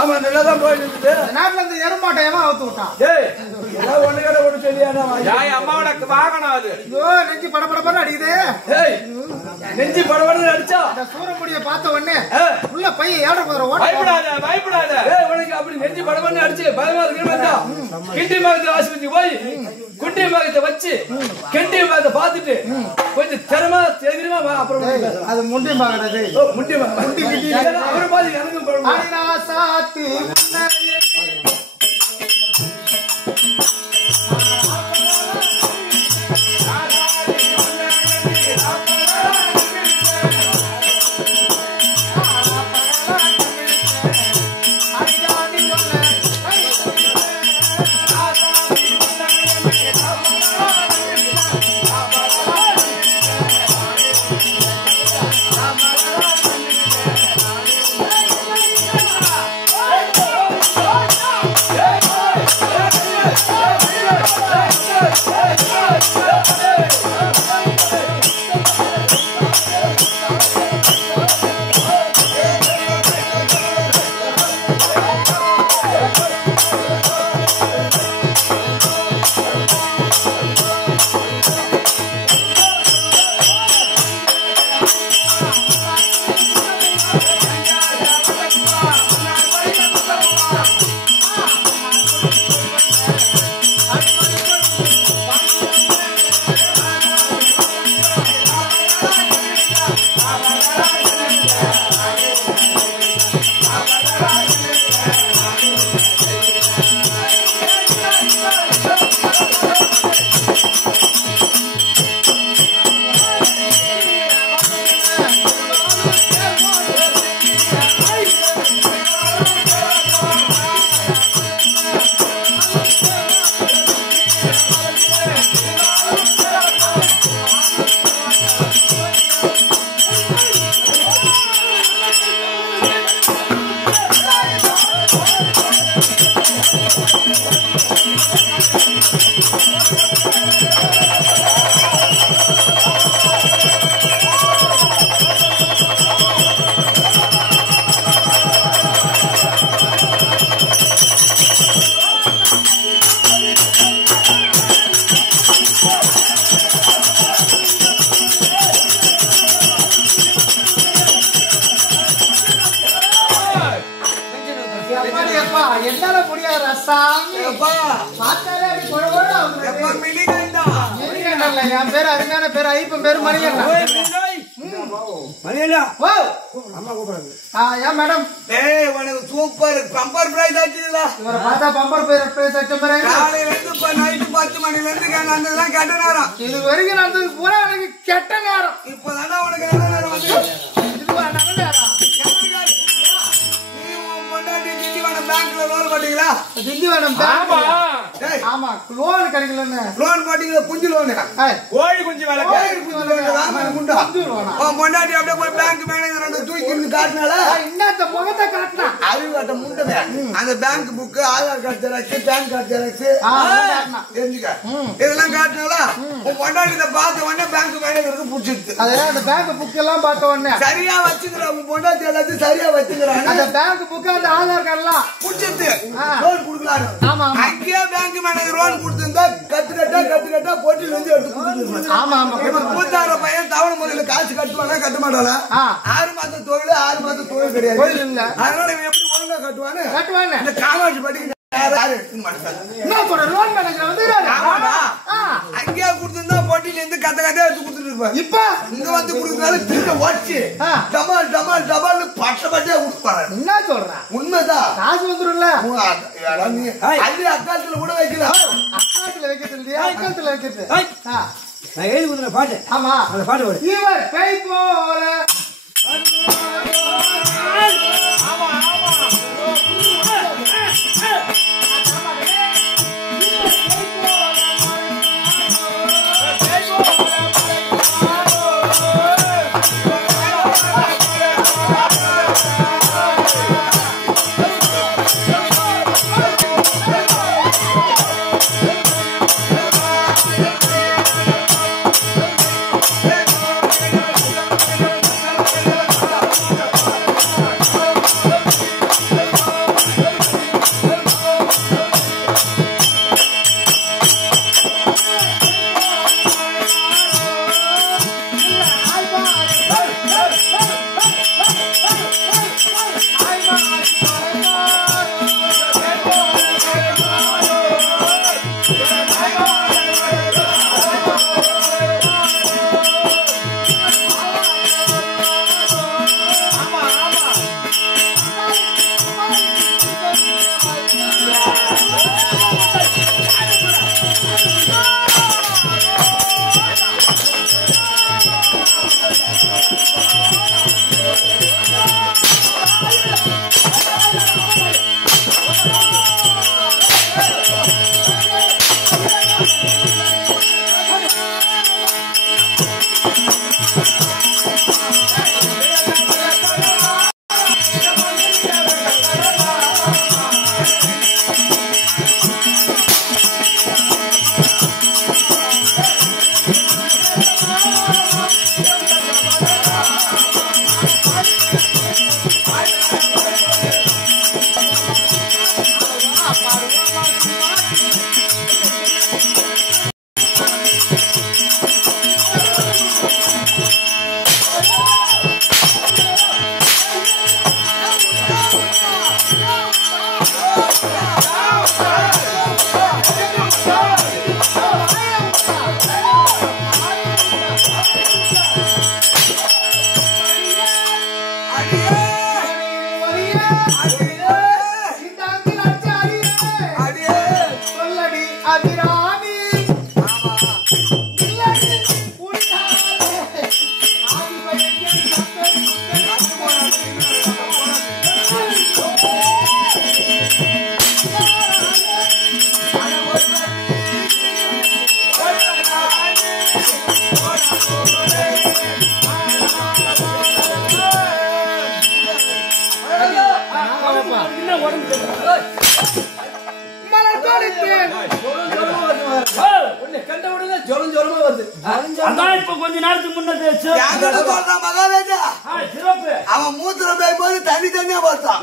ஆமா நல்லதான் போயிட்டு நாட்டுல இருந்து எருமாட்டை ஏமா அவுத்து விட்டான். அம்மாவோட வாகனம் அது. நெஞ்சு படபடபட அடிக்குது. நெஞ்சு படபடன்னு அடிச்சா சூரமுடிய பார்த்த உடனே உள்ள பையன் ஏட குதிரை ஓட. பயப்படாத பயப்படாத. உனக்கு அப்படி நெஞ்சு படபடன்னு அடிச்சு பயமா இருக்குன்னு கிண்டி மகத்தை ஆஸ்பத்திரி போய் குண்டி மகத்தை வச்சு கெண்டி மகத்தை பார்த்துட்டு கொஞ்சம் திறமா தெரியுமா அப்புறம் அது முண்டி மகனது. முண்டி முண்டி அவரை மாதிரி எனக்கும் சாத்தி என்னால முடியாது ரசாமி. பார்த்தாலே அப்படி குழவழ என் பேரு அருமையான பேரு ஐப்பன் பேரு மணிகண்டா. மணியலா அம்மா கூப்பிடுறாங்க. ஏன் மேடம் உனக்கு சூப்பர் பம்பர் பிரைஸ் ஆச்சுதா. இவரை பார்த்தா பம்பர் பிரைஸ் ஆச்ச மாதிரி காலையில இருந்து நைட்டு 10 மணில இருந்து நடந்ததுதான் கெட்ட நேரம். இது வரைக்கும் நடந்தது பூரா எனக்கு கெட்ட நேரம். இப்பதானே உனக்கு நல்ல நேரம் வந்து இதுவா நல்ல நேரம். பேங்க்ல லோன் போட்டீங்களா? திண்டிவனம் பேங்க். ஆமா லோன் கிடைக்கலன்னு லோன் போட்டீங்களா? குஞ்சு லோன் கோழி குஞ்சு வேலை முன்னாடி அப்படியே போய் பேங்க் மேனேஜர் தூக்கி இருந்து காட்டினால இன்னத்த முகத்தை காட்டினா அறிவாட்ட முண்டமே அந்த bank book Aadhaar card xerox PAN card xerox தெரிஞ்சுக்க இதெல்லாம் காட்டினால முன்னாடி இதை பார்த்த உடனே பேங்க் மேனேஜருக்கு பிடிச்சிருக்கு. அதெல்லாம் அந்த பேங்க் புக் எல்லாம் பார்த்த உடனே சரியா வச்சுக்கிற முன்னாடி எல்லாத்தையும் சரியா வச்சுக்கிறாங்க. அந்த பேங்க் புக் அந்த ஆதார் கார்டு எல்லாம் பிடிச்சிருக்கு லோன் கொடுக்கலாரு. ஆமா அங்கேயே பேங்க் மேனேஜர் லோன் கொடுத்திருந்தா கட்டுக்கட்டா போட்டியில் வந்து எடுத்து கொடுத்துருவாங்க. ஆமா ஆமா கூத்தார பையன் தவணை முறையில காசு கட்டுவானா கட்ட மாட்டாளா? 6 மாசம் தொழில் 6 மாசம் தொழில் கிடையாது. அதனால இவன் எப்படி ஒழுங்கா கட்டுவானு இந்த காமாட்சி படி லோன் மேனேஜர் வந்து அங்கேயே கொடுத்திருந்தா போட்டியில இருந்து கத்த எடுத்து கொடுத்துட்டு இருப்பாங்க. இப்ப இங்க வந்து கொடுக்கறதால திரும்ப வச்சு டபால் டபால் டபால் பட்டே கொடுப்பாரு. என்ன சொல்ற? உண்மைதான் காசு வந்துரும்ல. அது அக்காத்துல கூட வைக்கல. அக்காத்துல வைக்கிறது இல்லையா? அக்காத்துல வைக்கிறது. நான் எழுதி கொடுத்த பாட்டு. ஆமா அந்த பாட்டு போடு. இவர் பேய் போல ஆமா ஆமா கொஞ்ச நேரத்துக்கு முன்னே அவன் மூத்திரம் போய் போது தனித்தனியா பார்த்தான்.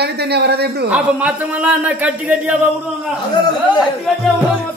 தனித்தனியா வர்றது எப்படி? அப்ப மத்தவங்க எல்லாம் என்ன கட்டி கட்டியா விடுவாங்க, கட்டி கட்டியா விடுவாங்க.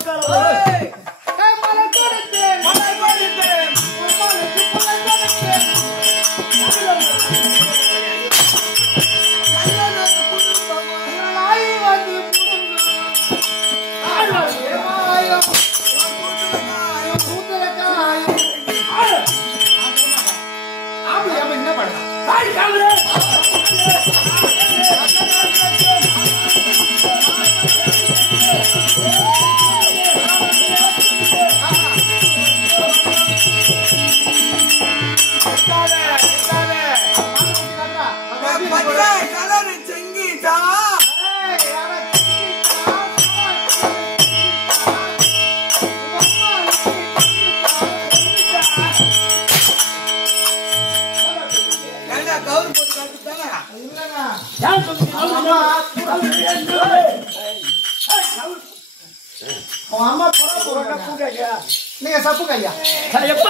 நீங்க தப்பு கையா எப்ப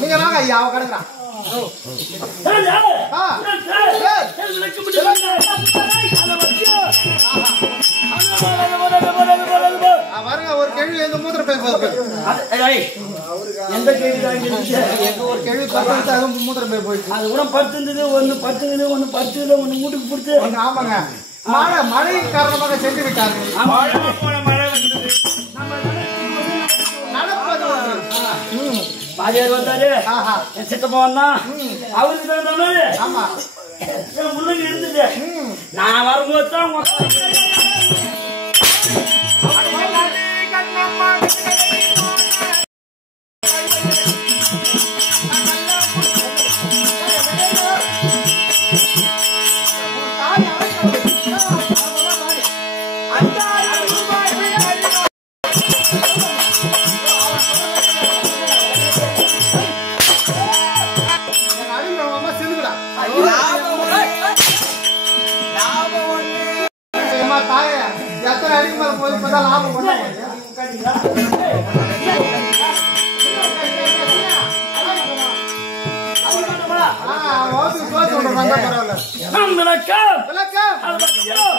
நீங்க வாங்க ஐயா அவ கிடக்குறான். பாருங்க ஒரு கேள்வி எங்க மூத்திர எந்த கேள்வி ஒரு கேள்வி மூத்திர போய் போயிடுச்சு. அது கூட பத்துந்தது ஒண்ணு பத்துங்குது ஒண்ணு பத்துல ஒண்ணு மூட்டுக்கு கொடுத்து. ஆமாங்க மழையின் காரணமாக சென்று விட்டார்கள். பாதியார் வந்தாரு, என் சித்தப்பா வந்தா, அவருக்கு தான் ஆமா முன்னாடி இருந்தது. நான் வரும்போது தான் லாபம் ஒண்ணு. ஏம்மா தாயே, எத்தனை அடிக்கு மேல போய் இப்பதான் லாபம் பண்ண போறியா? ஓசி தோத்து விடுற வந்தா பரவாயில்ல. விளக்கம் விளக்கம்.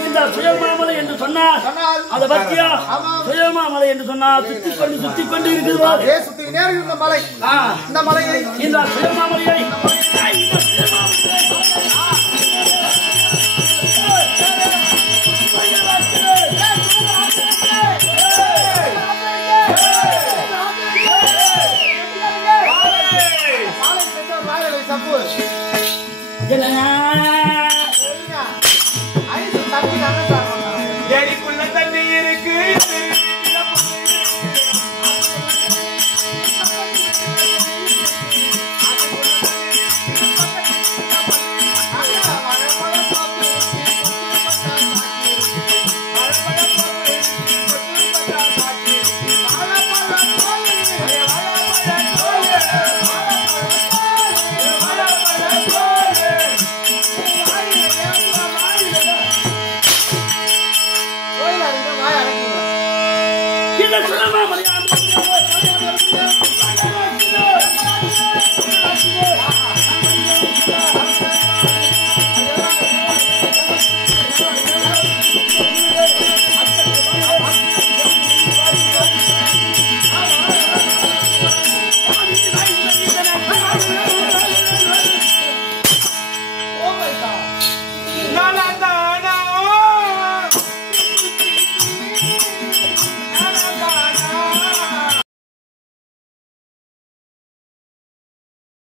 இந்த சுயமாமலை என்று சொன்னார் அதை பத்தியா சுயமாமலை என்று சொன்னார் சுத்தி கொண்டு இருக்குது சுத்தி நேரம் இந்த மலை இந்த மலையை இந்த சுயமாமலையை ஏரிக்குள்ள தண்ணி இருக்கு இந்த சுயமாமலை